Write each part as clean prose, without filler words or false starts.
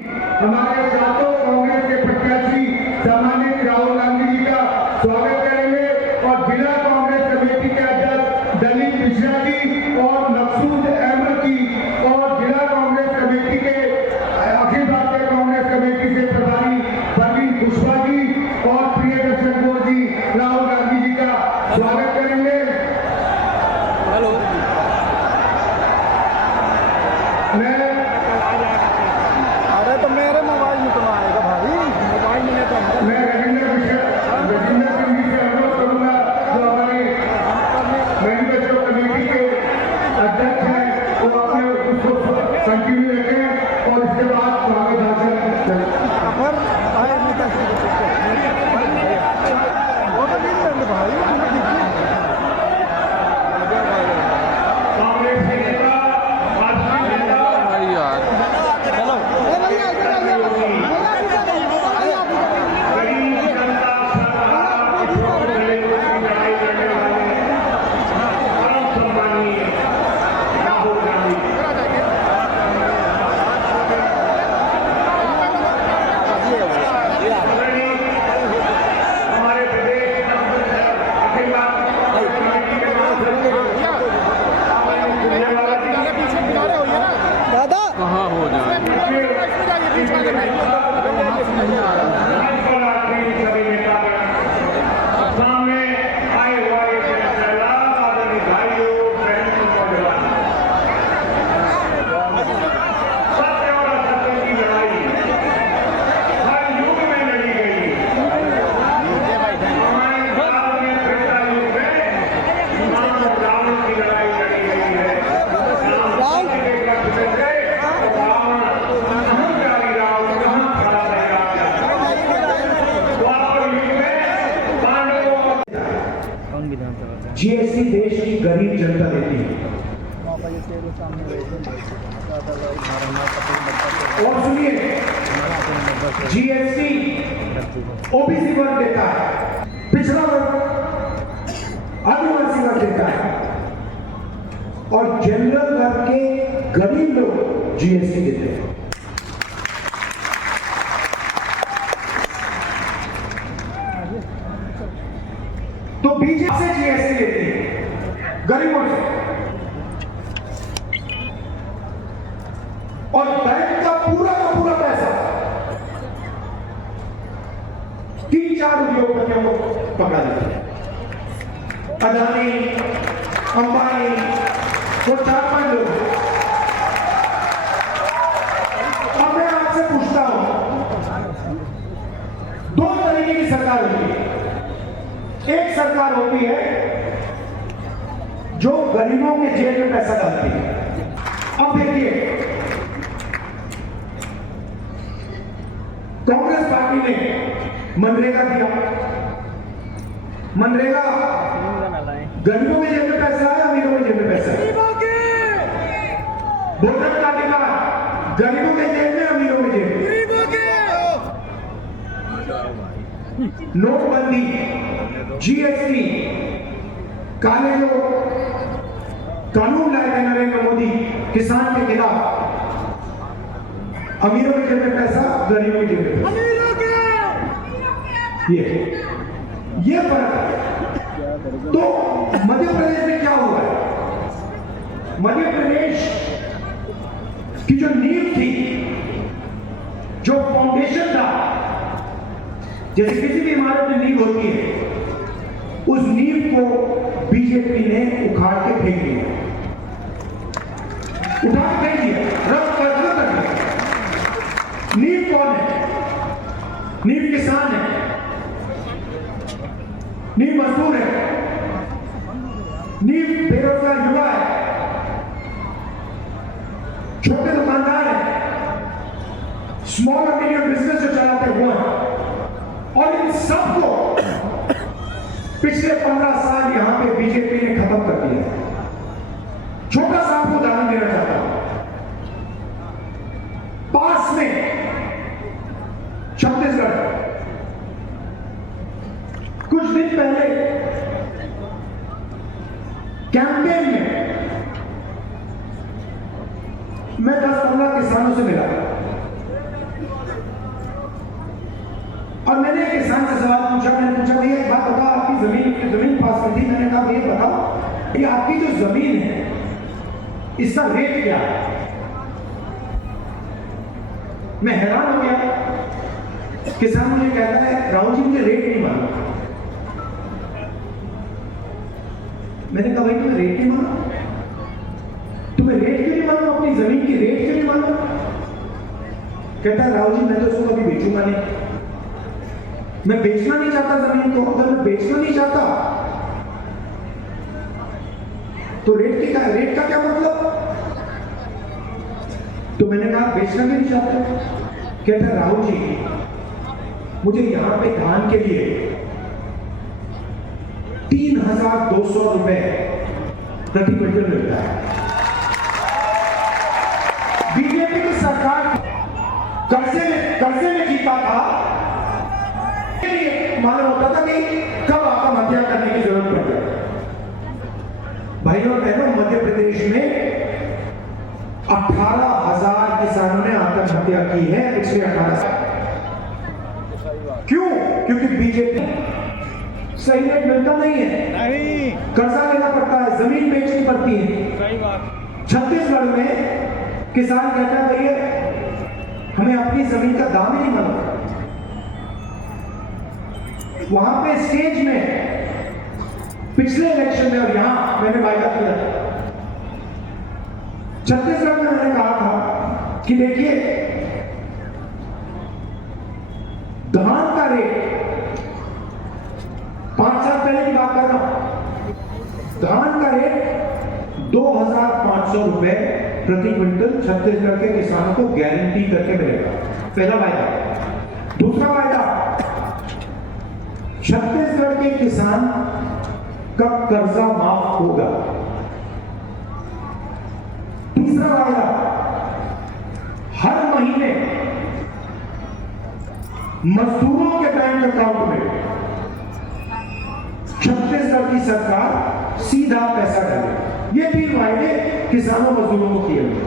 हमारे साथों कांग्रेस के प्रत्याशी सम्मानित राहुल गांधी जी का स्वागत करेंगे और जिला कांग्रेस कमेटी के अध्यक्ष दलित मिश्रा जी और मकसूद अहमद जी और जिला कांग्रेस कमेटी के अखिल भारतीय कांग्रेस कमेटी से प्रभारी परवीन कुशवाहा जी और प्रियदर्शन गौर जी राहुल गांधी जी का स्वागत करेंगे। हेलो अरे तो मेरे मोबाइल में तो आएगा भाई, मोबाइल में तो मैं रविंद्र सिंह जी से अनुरोध करूंगा जो हमारे मैनिफेस्टो कमेटी के अध्यक्ष हैं वो अपने उसको कंटिन्यू रखें और इसके बाद आगे भाषण चलें। कांग्रेस के नेता भाजपा नेता कहाँ हो जाए सामने आए हुए भाइयों बहनों नौजवान सत्य और असत्य की लड़ाई हर युग में लड़ी गई। हमारे भारत में त्रेता युग में रावण की लड़ाई लड़ी गई है। जीएसटी देश की गरीब जनता देती है। और सुनिए, जीएसटी ओबीसी वर्ग देता है, पिछड़ा वर्ग आदिवासी वर्ग देता है और जनरल वर्ग के गरीब लोग जीएसटी देते हैं। तो बीजेपी से जीएसटी लेती है गरीबों से और बैंक का पूरा पैसा 3-4 उद्योगपतियों को पकड़ा देता है। अदानी, अंबानी, वो 4-5 लोग। अब मैं आपसे पूछता हूं, 2 तरीके की सरकार होती है। एक सरकार होती है जो गरीबों के जेब में पैसा डालती है। अब देखिए, कांग्रेस पार्टी ने मनरेगा दिया। मनरेगा गरीबों के जेब में पैसा है, अमीरों के जेब में पैसा है। भोजन का अधिकार गरीबों के जेब में, अमीरों के जेब में। नोटबंदी, जीएसटी, काले जो कानून लाए थे नरेंद्र मोदी किसान के खिलाफ, अमीरों के जेब में पैसा, गरीबों के जेब में पैसा। ये फर्क है। तो मध्य प्रदेश में क्या हुआ है? मध्य प्रदेश की जो नींव थी, जो फाउंडेशन था, जैसे किसी भी इमारत में नींव होती है, उस नींव को बीजेपी ने उखाड़ के फेंक दिया, उठा के फेंक दिया, रब कर दिया। नींव कौन है? नींव किसान है, नींव मजदूर है, नींव बेरोजगार युवा है, छोटे दुकानदार है, स्मॉल और मीडियम बिजनेस जो चलाते हुए हैं। और इन सबको पिछले 15 साल यहां पे बीजेपी ने खत्म कर दिया। छोटा सा आपको उदाहरण देना चाहता हूं। पास में छत्तीसगढ़, कुछ दिन पहले कैंपेन में मैं 10-15 किसानों से मिला। और मैंने एक किसान से सवाल पूछा, मैंने पूछा भैया एक बात बताओ, आपकी जमीन पास में थी, मैंने कहा भैया बताओ कि आपकी जो जमीन है इसका रेट क्या है? मैं हैरान हो गया। किसान मुझे कहता है राहुल जी मुझे रेट नहीं मालूम। मैंने कहा भाई तुम्हें रेट नहीं मालूम? तुम्हें रेट क्यों नहीं मालूम? अपनी जमीन की रेट क्यों नहीं मालूम? कहता है राहुल जी मैं तो उसको कभी बेचूंगा नहीं, मैं बेचना नहीं चाहता जमीन को। अगर मैं बेचना नहीं चाहता तो रेट का क्या मतलब? तो मैंने कहा बेचना भी नहीं चाहता। कहता है राहुल जी मुझे यहां पे धान के लिए 3,200 रुपए प्रति क्विंटल मिलता है। बीजेपी की सरकार कर्जे में जीता था, मालूम होता था कि कब आपको हत्या करने की जरूरत पड़ जाए। भाइयों और बहनों, मध्य प्रदेश में 18,000 किसानों ने आत्महत्या की है पिछले 18 साल। क्यों? क्योंकि बीजेपी सही रेट मिलता नहीं है, नहीं, कर्जा लेना पड़ता है, जमीन बेचनी पड़ती है। सही बात। छत्तीसगढ़ में किसान कहता है भैया हमें अपनी जमीन का दाम ही नहीं मालूम। वहां पे स्टेज में पिछले इलेक्शन में और यहां मैंने वायदा किया, छत्तीसगढ़ में मैंने कहा था कि देखिए धान का रेट 5 साल पहले की बात कर रहा हूं, धान का रेट 2,500 रुपए प्रति क्विंटल छत्तीसगढ़ के किसानों को गारंटी करके मिलेगा। पहला वायदा। दूसरा वायदा, छत्तीसगढ़ के किसान का कर्जा माफ होगा। तीसरा वायदा, हर महीने मजदूरों के बैंक अकाउंट में छत्तीसगढ़ की सरकार सीधा पैसा डालेगी। ये 3 वायदे किसानों मजदूरों को किए हुए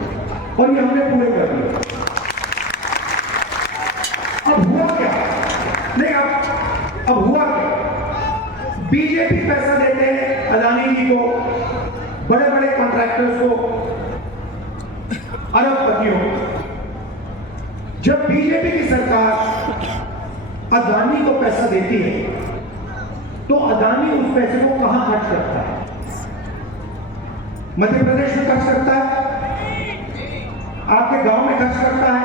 और ये हमने पूरे कर दिए। अब हुआ क्या? नहीं, अब हुआ क्या? बीजेपी पैसा देते हैं अदानी जी को, बड़े बड़े कॉन्ट्रैक्टर्स को, अरबपतियों। जब बीजेपी की सरकार अदानी को पैसा देती है तो अदानी उस पैसे को कहां खर्च करता है? मध्य प्रदेश में खर्च करता है, आपके गांव में खर्च करता है,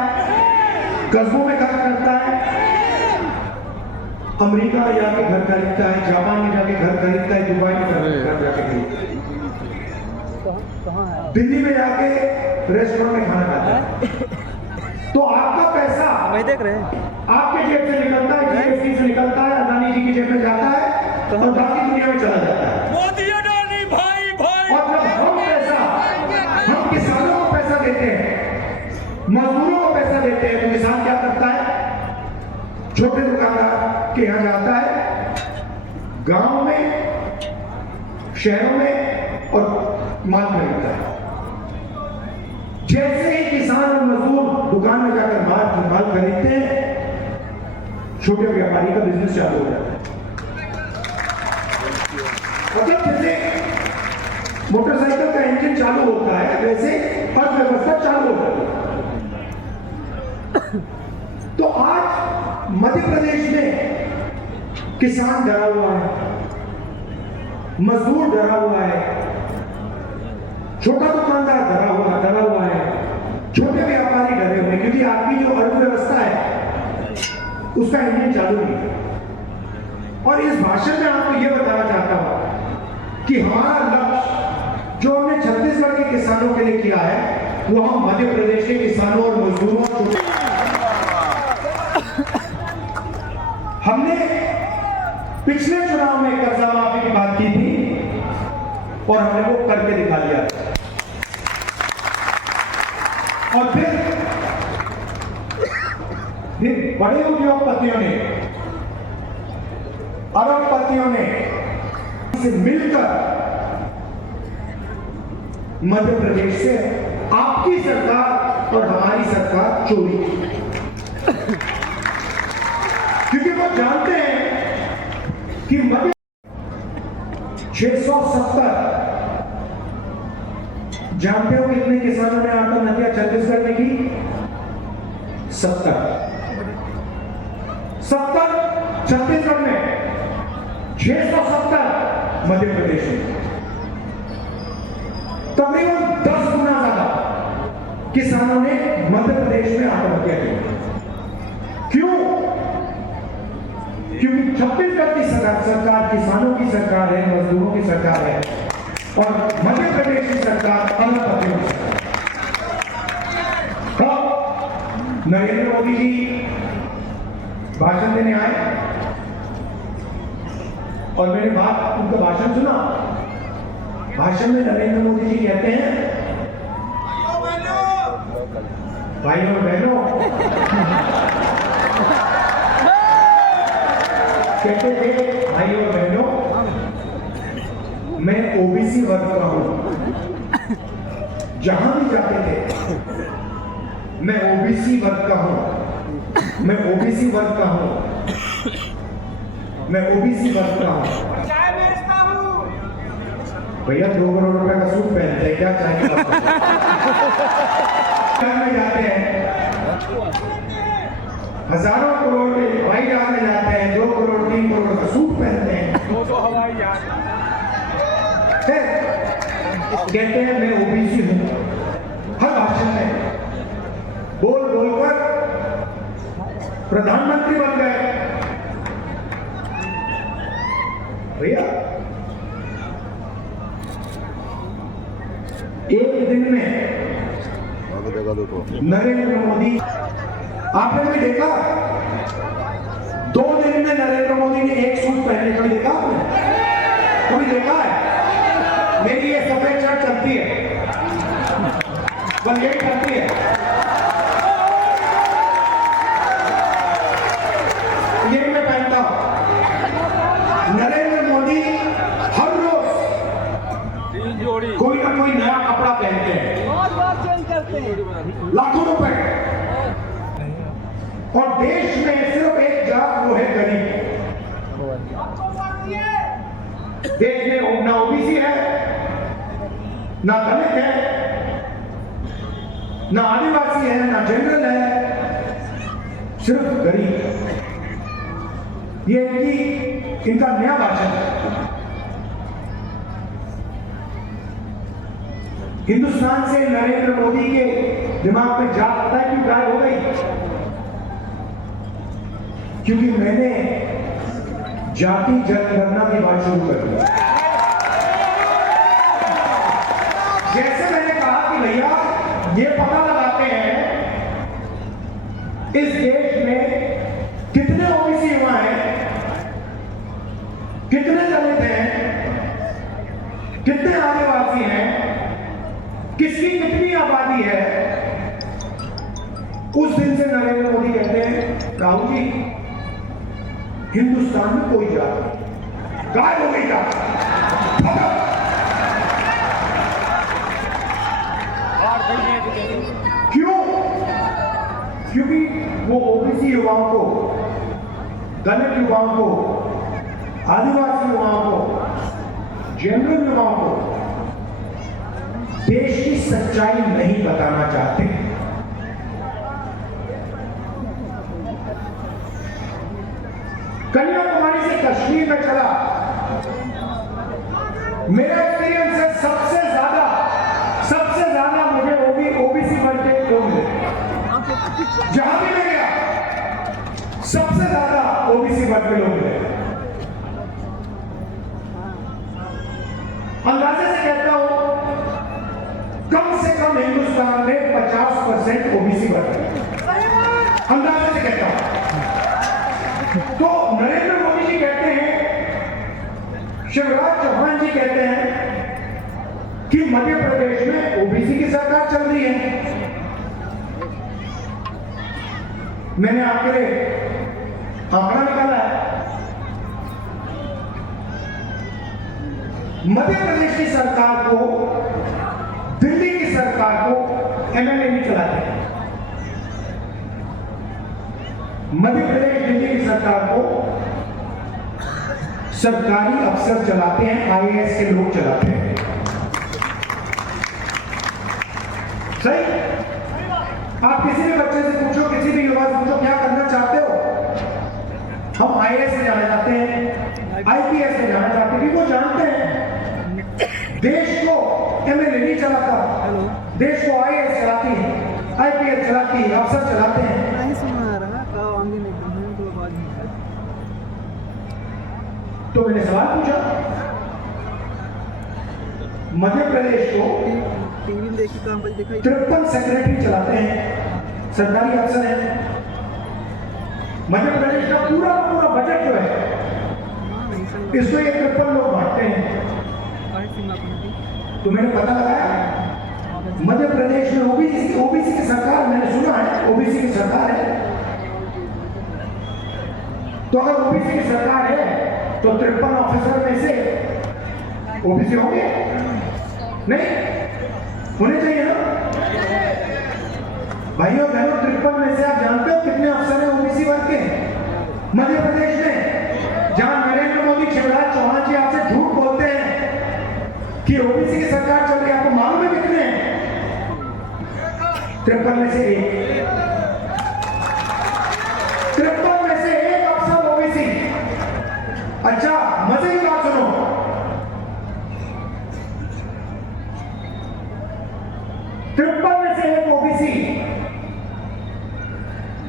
कस्बों में खर्च करता है, अमेरिका में जाके घर खरीदता है, जापान में जाके घर खरीदता है, दुबई में घर जाके खरीदता है, दिल्ली में जाके रेस्टोरेंट में खाना खाता है। तो आपका पैसा वही देख रहे हैं। आपके जेब से निकलता है, जीएसटी से निकलता है, अदानी जी की जेब में जाता है और बाकी दुनिया में चला जाता है। मोदी अडानी भाई भाई। और जब हम किसानों को पैसा देते हैं, मजदूरों को पैसा देते हैं, तो किसान क्या करता है? छोटे दुकानदार के यहां जाता है, गांव में, शहरों में और माल खरीदता है। जैसे ही किसान और मजदूर दुकान में जाकर माल खरीदते हैं, छोटे व्यापारी का बिजनेस चालू हो जाता है। मतलब जैसे मोटरसाइकिल का इंजन चालू होता है वैसे अर्थव्यवस्था चालू हो जाती है। तो आज मध्य प्रदेश में किसान डरा हुआ है, मजदूर डरा हुआ है, छोटा दुकानदार डरा हुआ है, छोटे व्यापारी डरे हुए हैं, क्योंकि आपकी जो अर्थव्यवस्था है उसका इंजन चालू नहीं है। और इस भाषण में आपको यह बताना चाहता हूं कि हमारा लक्ष्य जो हमने छत्तीसगढ़ के किसानों के लिए किया है वो हम मध्य प्रदेश के किसानों और मजदूरों को हमने पिछले चुनाव में कर्जा माफी की बात की थी और हमने वो करके दिखा दिया। और फिर बड़े उद्योगपतियों ने, अरबपतियों ने से मिलकर मध्य प्रदेश से आपकी सरकार और हमारी सरकार चोरी की, क्योंकि वो जानते हैं कि मध्य 670 जानते हो कितने किसानों ने आत्महत्या छत्तीसगढ़ में की? 70 छत्तीसगढ़ में, 670 मध्य प्रदेश में। तकरीबन 10 गुना ज्यादा किसानों ने मध्य प्रदेश में आत्महत्या की। क्यों? क्योंकि छत्तीसगढ़ की सरकार किसानों की सरकार है, मजदूरों की सरकार है, और मध्य प्रदेश की सरकार अल्पसंख्यकों की सरकार। नरेंद्र मोदी जी भाषण देने आए और मैंने उनका भाषण सुना। भाषण में नरेंद्र मोदी जी कहते हैं, भाइयों और बहनों, कहते थे भाइयों और बहनों, मैं ओबीसी वर्ग का हूं। जहां भी जाते थे, मैं ओबीसी वर्ग का हूं, मैं ओबीसी वर्ग का हूं, मैं ओबीसी वर्ग का हूं। भैया 2 करोड़ रुपए का सूट पहनते हैं, क्या चाहिए? में जाते हैं, हजारों करोड़ के हवाई जहाज में जाते हैं, 2 करोड़ 3 करोड़ का सूट पहनते हैं, 200 हवाई जहाज। कहते हैं मैं ओबीसी हूं। हर भाषण में बोल बोलकर प्रधानमंत्री बन गए। भैया एक दिन में नरेंद्र मोदी, आपने कभी देखा 2 दिन में नरेंद्र मोदी ने एक सूट पहने? कभी देखा आपने? कभी देखा है? मेरी ये सफेद शर्ट चलती है, बस यही चलती है, यही मैं पहनता हूं। नरेंद्र मोदी हर रोज कोई ना कोई नया कपड़ा पहनते हैं, लाखों रुपए। और देश में सिर्फ एक जात, वो है गरीब। देश में ना ओबीसी है, ना दलित है, ना आदिवासी है, ना जनरल है, सिर्फ गरीब। ये इनका नया भाषण है। हिंदुस्तान से नरेंद्र मोदी के दिमाग में जात पता है क्यों गायब हो गई? क्योंकि मैंने जाति जनगणना की बात शुरू कर दी। जैसे मैंने कहा कि भैया ये पता लगाते हैं इस देश में कितने ओबीसी युवा हैं, कितने दलित हैं, कितने आदिवासी हैं, किसकी कितनी आबादी है। उस दिन से नरेंद्र मोदी कहते हैं, राहुल जी हिंदुस्तान में कोई जात नहीं, गायब हो गई जात। क्यों? क्योंकि वो ओबीसी युवाओं को, दलित युवाओं को, आदिवासी युवाओं को, जनरल युवाओं को देश की सच्चाई नहीं बताना चाहते। कन्याकुमारी से कश्मीर में चला, मेरा एक्सपीरियंस है सबसे ज्यादा मुझे ओबीसी वर्ग के लोग मिले। जहां भी मैं गया सबसे ज्यादा ओबीसी वर्ग के लोग मिले। अंदाजे से कहता हूं कम से कम हिंदुस्तान में 50% ओबीसी वर्ग है, अंदाजे से कहता हूं। तो नरेंद्र मोदी जी कहते हैं, शिवराज चौहान जी कहते हैं कि मध्य प्रदेश में ओबीसी की सरकार चल रही है। मैंने आपके लिए आंकड़ा निकाला है। मध्य प्रदेश की सरकार को, दिल्ली की सरकार को एमएलए नहीं चलाते हैं। मध्य प्रदेश दिल्ली की सरकार को सरकारी अफसर चलाते हैं, आईएएस के लोग चलाते हैं। सही? आप किसी भी बच्चे से पूछो, किसी भी युवा से पूछो क्या करना चाहते हो, हम आईएएस में जाना चाहते हैं, आईपीएस में जाना चाहते हैं, क्योंकि वो जानते हैं देश को एमएलए नहीं चलाता, देश को आईएएस चलाती है, आईपीएस चलाती है, अफसर चलाते हैं। नहीं सुना रहा का आगे नहीं तो आवाज नहीं। तो मैंने सवाल पूछा, मध्य प्रदेश को टीवी में देखी काम पर दिखाई 53 सेक्रेटरी चलाते हैं, सरकारी अफसर हैं। मध्य प्रदेश का पूरा पूरा बजट जो है इसको ये 53 लोग बांटते हैं। तो मैंने पता लगाया मध्य प्रदेश में ओबीसी की सरकार, मैंने सुना है ओबीसी की सरकार है। तो अगर ओबीसी की सरकार है तो 53 ऑफिसर में से ओबीसी होंगे? नहीं होने चाहिए ना भाइयों बहनों। 53 में से आप जानते हो कितने अफसर हैं ओबीसी वर्ग के मध्य प्रदेश में? जहां नरेंद्र मोदी, शिवराज चौहान जी आपसे झूठ बोलते हैं कि ओबीसी की सरकार चल रही है, आपको मालूम है कितने हैं? 53 में से एक, 53 में से एक अफसर ओबीसी। अच्छा मजे की बात सुनो, में से एक ओबीसी।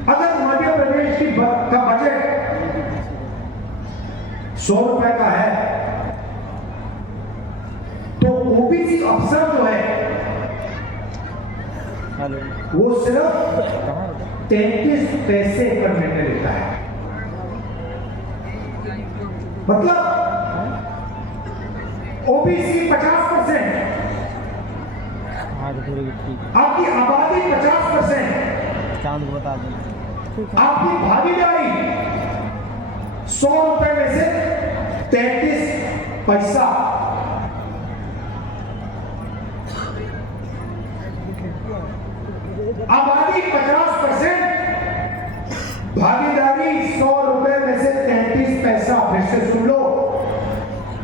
अगर मध्य प्रदेश की का बजट 100 रुपए का है तो ओबीसी अफसर जो है वो सिर्फ 33 पैसे पर निर्णय लेता है। मतलब ओबीसी 50%, आपकी आबादी 50%, चांद को बता दें आपकी भागीदारी 100 रुपए में से 33 पैसा। आबादी 50%, भागीदारी 100 रुपए में से 33 पैसा। फिर से सुन लो।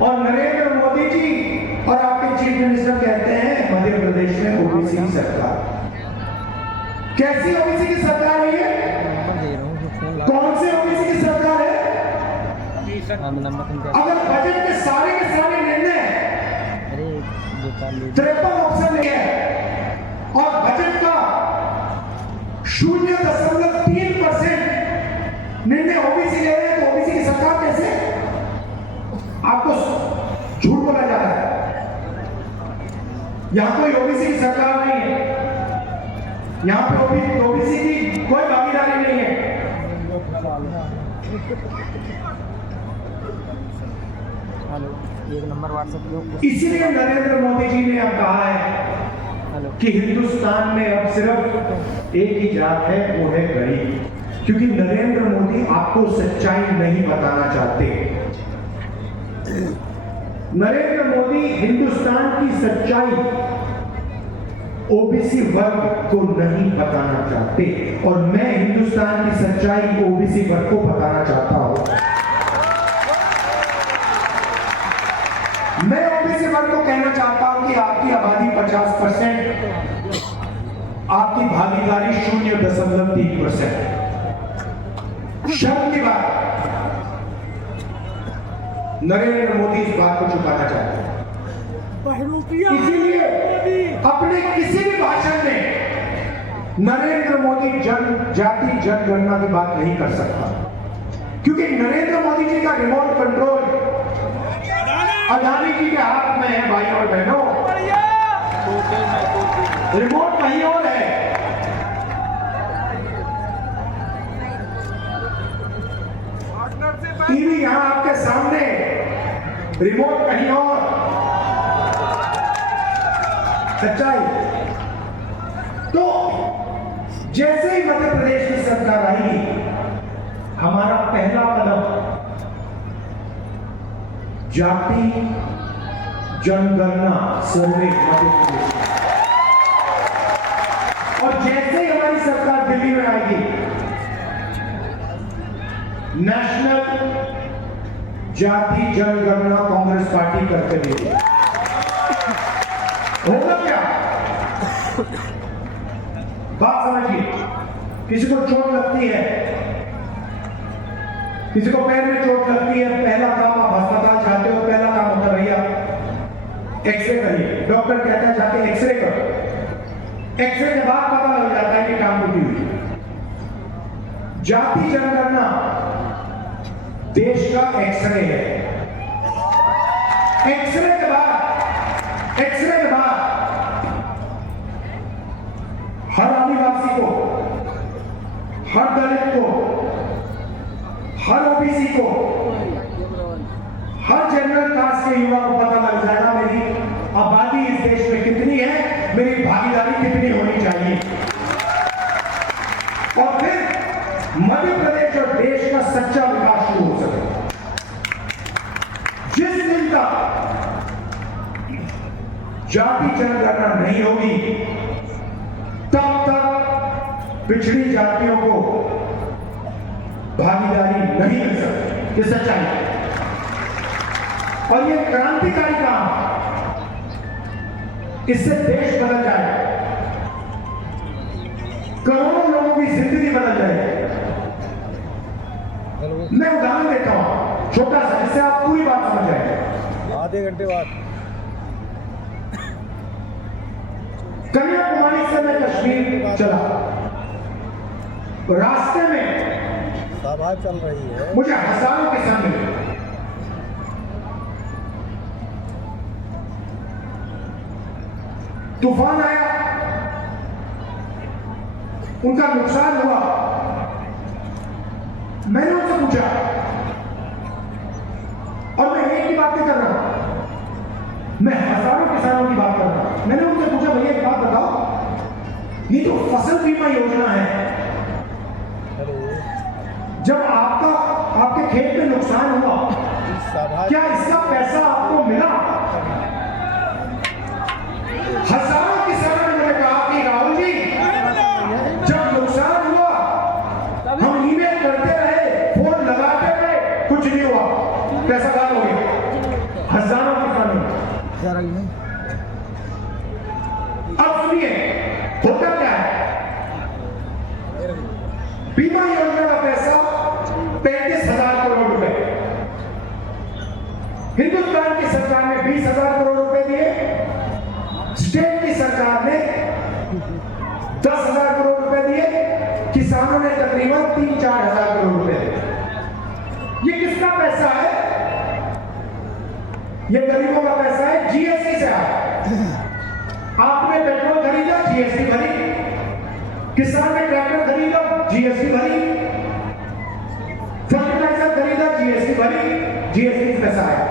और नरेंद्र मोदी जी और आपके चीफ मिनिस्टर कहते हैं मध्य प्रदेश में ओबीसी की सरकार। कैसी ओबीसी की सरकार है ये? कौन से ओबीसी की सरकार है? अगर बजट के सारे निर्णय 53 ऑप्शन है और बजट का 0.3% निर्णय ओबीसी ले रहे हैं तो ओबीसी की सरकार कैसे? आपको झूठ बोला जा रहा है। यहां कोई ओबीसी की सरकार नहीं है, यहां पे ओबीसी की कोई भागीदारी नहीं है। एक नंबर व्हाट्सएप इसीलिए नरेंद्र मोदी जी ने अब कहा है कि हिंदुस्तान में अब सिर्फ एक ही जात है, वो है गरीब। क्योंकि नरेंद्र मोदी आपको सच्चाई नहीं बताना चाहते। नरेंद्र मोदी हिंदुस्तान की सच्चाई ओबीसी वर्ग को नहीं बताना चाहते, और मैं हिंदुस्तान की सच्चाई ओबीसी वर्ग को बताना चाहता हूं। मैं ओबीसी वर्ग को कहना चाहता हूं कि आपकी आबादी 50%, आपकी भागीदारी 0.3%। शर्म की बात, नरेंद्र मोदी इस बात को छुपाना चाहते हैं। इसीलिए अपने किसी भी भाषण में नरेंद्र मोदी जाति जनगणना की बात नहीं कर सकता, क्योंकि नरेंद्र मोदी जी का रिमोट कंट्रोल अदानी जी के हाथ में है। भाई और बहनों, रिमोट कहीं और है। टीवी यहां आपके सामने, रिमोट कहीं और। सच्चाई तो जैसे ही मध्य प्रदेश की सरकार आएगी, हमारा पहला कदम जाति जनगणना सर्वे मध्य प्रदेश, और जैसे ही हमारी सरकार दिल्ली में आएगी, नेशनल जाति जनगणना कांग्रेस पार्टी करते हुए होगा क्या? बात समझिए, किसी को चोट लगती है, किसी को पैर में चोट लगती है, पहला काम आप अस्पताल जाते हो, पहला काम होता है भैया एक्सरे करिए। डॉक्टर कहता है जाके एक्सरे करो। एक्सरे के बाद पता लग जाता है कि काम टूटी हुई। जाति जनगणना देश का एक्सरे है। एक्सरे के बाद हर आदिवासी को, हर दलित को, हर ओबीसी को, हर जनरल कास्ट के युवा को पता लग जाएगा मेरी आबादी इस देश में कितनी है, मेरी भागीदारी कितनी होनी चाहिए। और फिर मध्य प्रदेश और देश का सच्चा विकास शुरू हो सके। जिस दिन तक जाति जनगणना नहीं होगी तब तक पिछड़ी जातियों को भागीदारी नहीं मिल सकती। ये सच्चाई है और ये क्रांतिकारी काम, इससे देश बदल जाए, करोड़ों लोगों की जिंदगी बदल जाए। मैं उदाहरण देता हूं छोटा सा, जिससे आप पूरी बात समझ जाएंगे। आधे घंटे बाद कन्याकुमारी से मैं कश्मीर चला, रास्ते में सभा चल रही है। मुझे हजारों किसान मिले। तूफान आया, उनका नुकसान हुआ। मैंने उनसे पूछा, और मैं एक ही बात नहीं कर रहा हूं, मैं हजारों किसानों की बात कर रहा हूं। मैंने उनसे पूछा, भैया एक बात बताओ, ये जो फसल बीमा योजना है, जब आपके खेत में नुकसान हुआ, क्या इसका पैसा आपको मिला? हजारों किसानों ने मुझे कहा कि राहुल जी, जब नुकसान हुआ हम ईमेल करते रहे, फोन लगाते रहे, कुछ नहीं हुआ, पैसा गायब हो गया। हजारों किसानों। अब सुनिए होता क्या है, बीमा योजना का पैसा 35,000 करोड़ रुपए, हिंदुस्तान की सरकार ने 20,000 करोड़ रुपए दिए, स्टेट की सरकार ने 10,000 करोड़ रुपए दिए, किसानों ने तकरीबन 3-4 हजार करोड़ रुपए दिए। ये किसका पैसा है? ये गरीबों का पैसा है, जीएसटी से आया। आपने पेट्रोल खरीदा, जीएसटी भरी, किसान ने ट्रैक्टर खरीदा, जीएसटी भरी, फर्टिलाइजर खरीदा, जीएसटी भरी, जीएसटी से पैसा आया।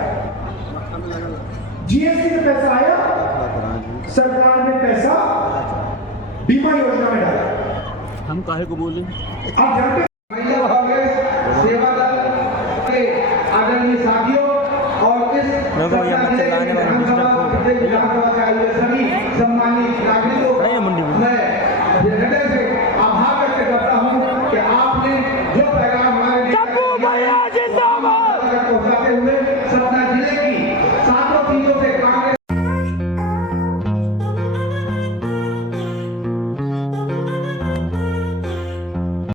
जीएसटी से पैसा आया, सरकार ने पैसा बीमा योजना में डाला। हम काहे को बोले? आप जानते हैं महिला कांग्रेस सेवा दल के आदरणीय साथियों और इस विधानसभा से आए हुए सभी सम्मानित नागरिकों, मैं